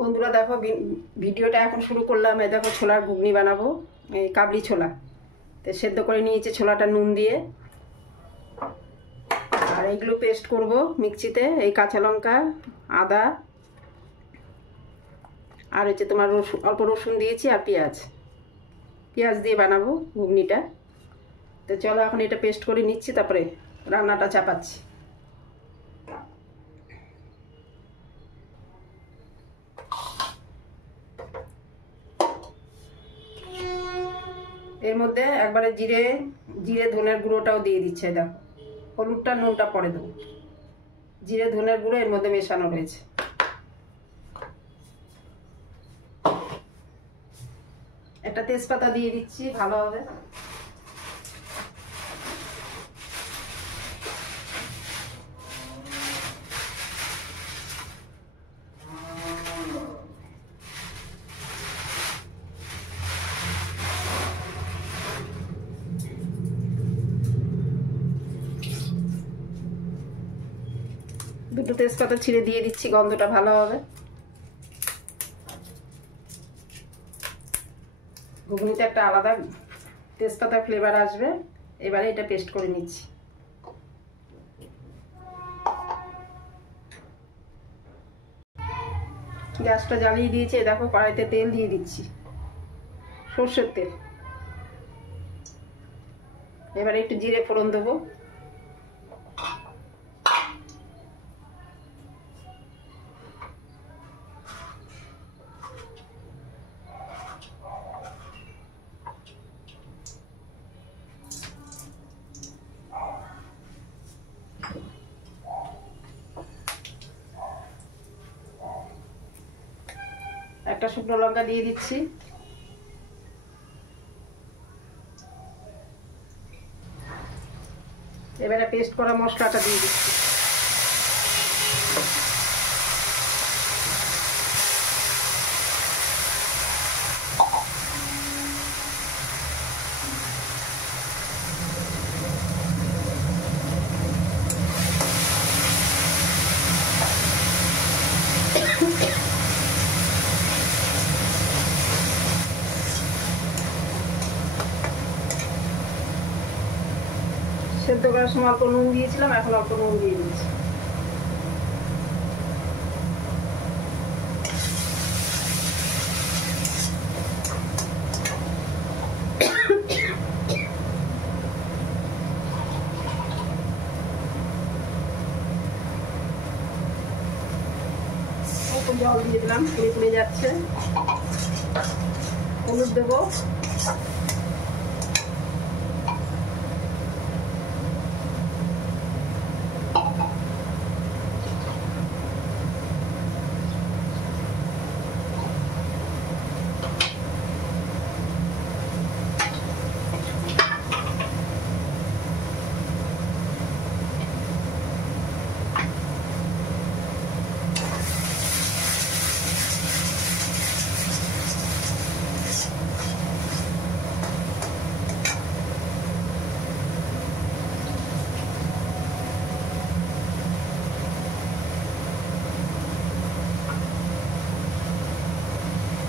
বন্ধুরা দেখো ভিডিওটা এখন শুরু করলাম। এই দেখো ছোলার ঘুগনি বানাবো, এই কাবলি ছোলা। তো সেদ্ধ করে নিয়েছি ছোলাটা নুন দিয়ে। আর এইগুলো পেস্ট করব মিক্সিতে, এই কাঁচা লঙ্কা, আদা, আর হচ্ছে তোমার রসুন, অল্প রসুন দিয়েছি, আর পেঁয়াজ দিয়ে বানাবো ঘুগনিটা। তো চলো এখন এটা পেস্ট করে নিচ্ছি, তারপরে রান্নাটা চাপাচ্ছি। এর মধ্যে একবারে জিরে ধনের গুঁড়োটাও দিয়ে দিচ্ছে। দেখো হলুদটা নুনটা পরে দেবো। জিরে ধনের গুঁড়ো এর মধ্যে মেশানো রয়েছে। একটা তেজপাতা দিয়ে দিচ্ছি, ভালো হবে। দুটো তেজপাতা ছিঁড়ে দিয়ে দিচ্ছি, গন্ধটা ভালো হবে। ঘুগনিতে একটা আলাদা তেজপাতার ফ্লেভার আসবে। এবারে এটা পেস্ট করে নিচ্ছি। গ্যাসটা জ্বালিয়ে দিয়েছি। দেখো কড়াইতে তেল দিয়ে দিচ্ছি, সর্ষের তেল। এবারে একটু জিরে ফোড়ন দেবো। একটা শুকনো লঙ্কা দিয়ে দিচ্ছি। এবারে পেস্ট করা মশলাটা দিয়ে দিচ্ছি। সেদ্ধ করার সময় অল্প নুন দিয়েছিলাম, এখন অল্প নুন দিয়ে দিচ্ছি। অল্প জল দিয়ে দিলাম, পুড়ে যাচ্ছে। হলুদ দেবো।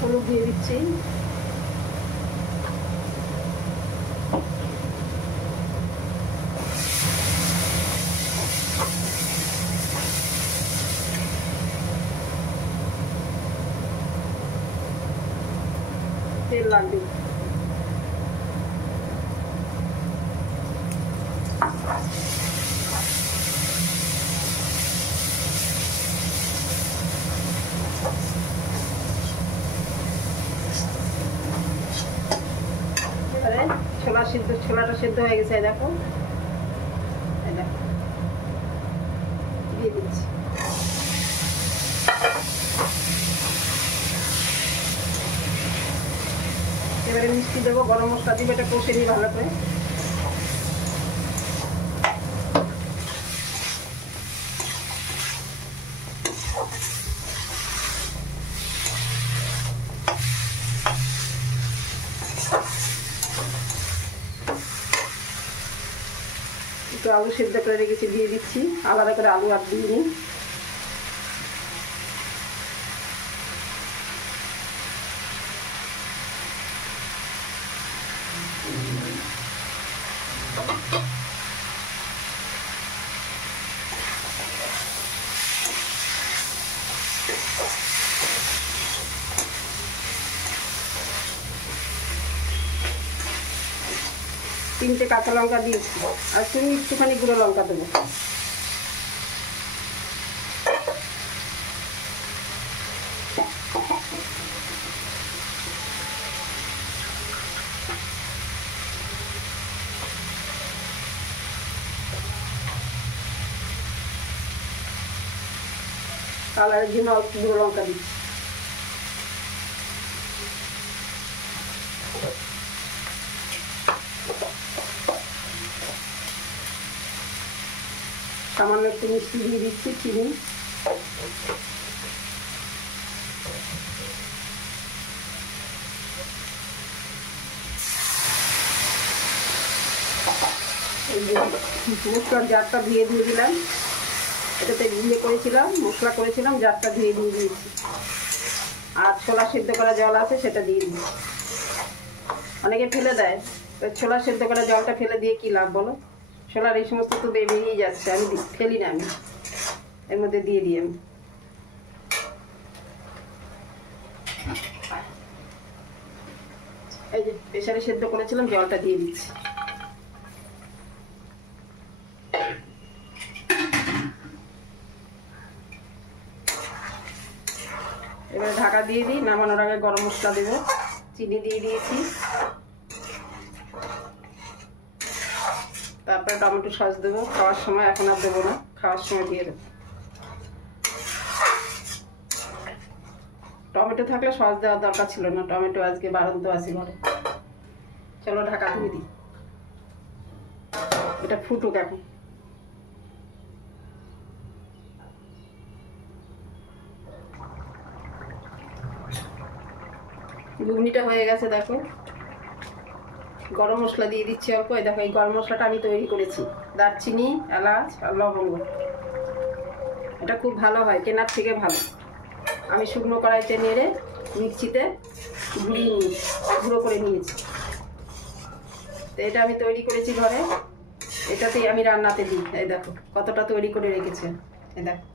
হলুদ দিয়ে দিচ্ছি। তেল লাগবে। ছোলাটা সেদ্ধ হয়ে গেছে। দেখো দিয়ে দিচ্ছি। এবারে মিষ্টি দেবো, গরম মশলা দিব। এটা কষে নিই ভালো করে। একটু আলু সেদ্ধ করে রেখেছি, দিয়ে দিচ্ছি। আলাদা করে আলু আর দিইনি। তিনটে কাঁচা লঙ্কা দিয়েছি, আর তুমি একটুখানি গুঁড়ো লঙ্কা দেবো। কালারের জন্য অল্প গুঁড়ো লঙ্কা দিচ্ছি। সামান্য একটু মিষ্টি দিয়ে দিচ্ছি, চিনি। এই যে মশলার জারটা দিয়ে দিলাম, এটাতে ইয়ে করেছিলাম, মশলা করেছিলাম, জারটা দিয়ে দিয়েছি। আর ছোলা সেদ্ধ করা জল আছে সেটা দিয়ে দিই। অনেকে ফেলে দেয়, তো ছোলা সেদ্ধ করা জলটা ফেলে দিয়ে কি লাভ বলো? ছোলার এই সমস্ত তো বেরিয়ে যাচ্ছে, আমি ফেলি না, আমি এর মধ্যে দিয়ে দিই। আমি এই যে প্রেসারে সেদ্ধ করেছিলাম, জলটা দিয়ে দিচ্ছি। এবারে ঢাকা দিয়ে দিই, নামানোর আগে গরম মশলা দেবো, চিনি দিয়ে দিয়েছি, তারপরে টমেটো সস দেবো। খাওয়ার সময় এখন আর দেবো না, খাওয়ার সময় দিয়ে দেবো। টমেটো থাকলে সস দেওয়ার দরকার ছিল না, টমেটো আজকে বাড়ন্ত আছে ঘরে। চলো ঢাকা দিয়ে দিই, এটা ফুটুক এখন। ঘুগনিটা হয়ে গেছে, দেখো। গরম মশলা দিয়ে দিচ্ছি অল্প। এই দেখো, এই গরম মশলাটা আমি তৈরি করেছি, দারচিনি, এলাচ আর লবঙ্গ। এটা খুব ভালো হয়, কেনার থেকে ভালো। আমি শুকনো কড়াইতে নেড়ে মিক্সিতে গুঁড়ো করে নিয়েছি। তো এটা আমি তৈরি করেছি ঘরে, এটাতেই আমি রান্নাতে দিই। এই দেখো কতটা তৈরি করে রেখেছি। এই দেখো,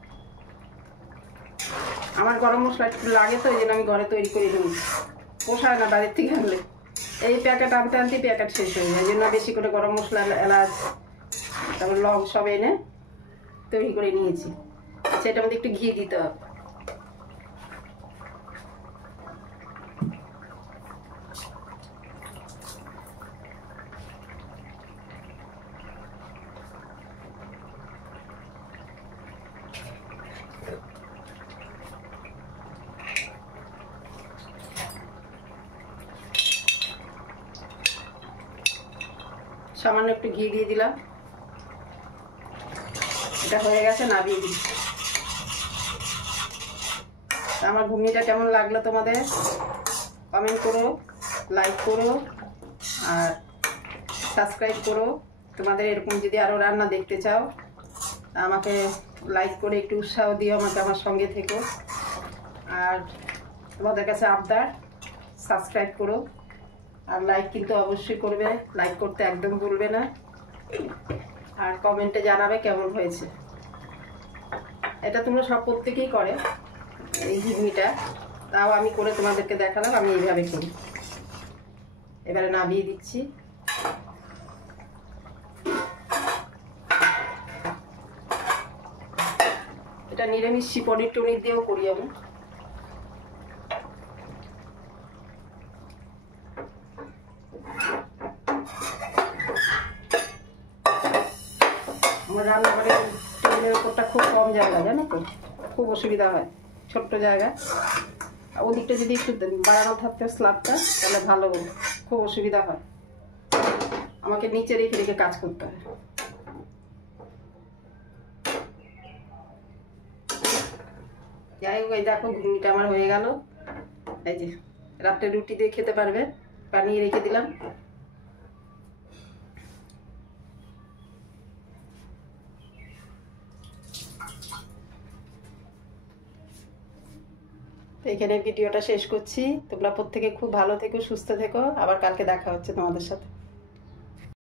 আমার গরম মশলা একটু লাগে, তো এই জন্য আমি ঘরে তৈরি করে নিই। পোষায় না বাড়ির থেকে আনলে, এই প্যাকেট আনতে আনতে প্যাকেট শেষ হয়ে যায়। এই জন্য বেশি করে গরম মশলা, এলাচ, তারপর লং সব এনে তৈরি করে নিয়েছি। সেটার মধ্যে একটু ঘি দিতে হবে। সামান্য একটু ঘি দিয়ে দিলাম, এটা হয়ে গেছে, নামিয়ে দিই। আমার ঘুগনিটা কেমন লাগলো তোমাদের কমেন্ট করো, লাইক করো আর সাবস্ক্রাইব করো। তোমাদের এরকম যদি আরও রান্না দেখতে চাও আমাকে লাইক করে একটু উৎসাহ দিও, আমাকে আমার সঙ্গে থেকো। আর তোমাদের কাছে আবদার, সাবস্ক্রাইব করো আর লাইক কিন্তু অবশ্যই করবে, লাইক করতে একদম ভুলবে না। আর কমেন্টে জানাবে কেমন হয়েছে। এটা তোমরা সব প্রত্যেকেই করে এই ঘুগনিটা, তাও আমি করে তোমাদেরকে দেখালাম আমি এইভাবে করি। এবারে নামিয়ে দিচ্ছি। এটা নিরামিষ পনির টনির দিয়েও করি আমি। আমার রান্নাঘরে টেবিলের উপরটা খুব কম জায়গা, জানো তো, খুব অসুবিধা হয়, ছোট্ট জায়গা। ওদিকটা যদি একটু বাড়ানো থাকতো স্ল্যাবটা, তাহলে ভালো, খুব অসুবিধা হয়, আমাকে নিচে রেখে রেখে কাজ করতে হয়। যাই হোক, এই দেখো ঘুগনিটা আমার হয়ে গেল। এই যে রাত্রে রুটি দিয়ে খেতে পারবে, বানিয়ে রেখে দিলাম। তো এখানে ভিডিওটা শেষ করছি। তোমরা প্রত্যেকে খুব ভালো থেকো, সুস্থ থেকো। আবার কালকে দেখা হচ্ছে তোমাদের সাথে।